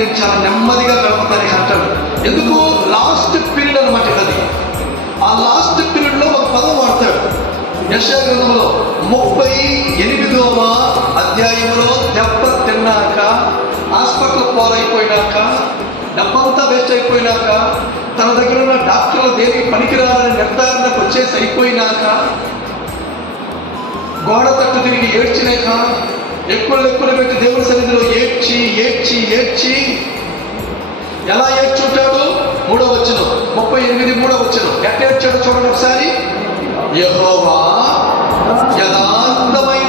నేను చాలా నెమ్మదిగా గడుపుతాను అంటాడు. ఎందుకు? లాస్ట్ పీరియడ్ అనమాట అది. ఆ లాస్ట్ పీరియడ్ లో ఒక పదం వాడతాడు. యెషయా గ్రంథంలో 38వ అధ్యాయంలో దెబ్బ తిన్నాక, హాస్పిటల్ పాలైపోయినాక, డబ్బంతా వేస్ట్ అయిపోయినాక, తన దగ్గర ఉన్న డాక్టర్లు దేనికి పనికిరాలని నిర్ధారణకు వచ్చేసి అయిపోయినాక, గోడ తట్టు తిరిగి ఏడ్చినాక, ఎక్కువ పెట్టి దేవుని సన్నిధిలో ఏడ్చి ఏడ్చి ఏడ్చి ఎలా ఏడ్చుంటాడు? 3వ వచనం, 38 వచనం. ఎట్లా ఏడ్చాడో చూడండి ఒకసారి. యెహోవా యథార్థమైన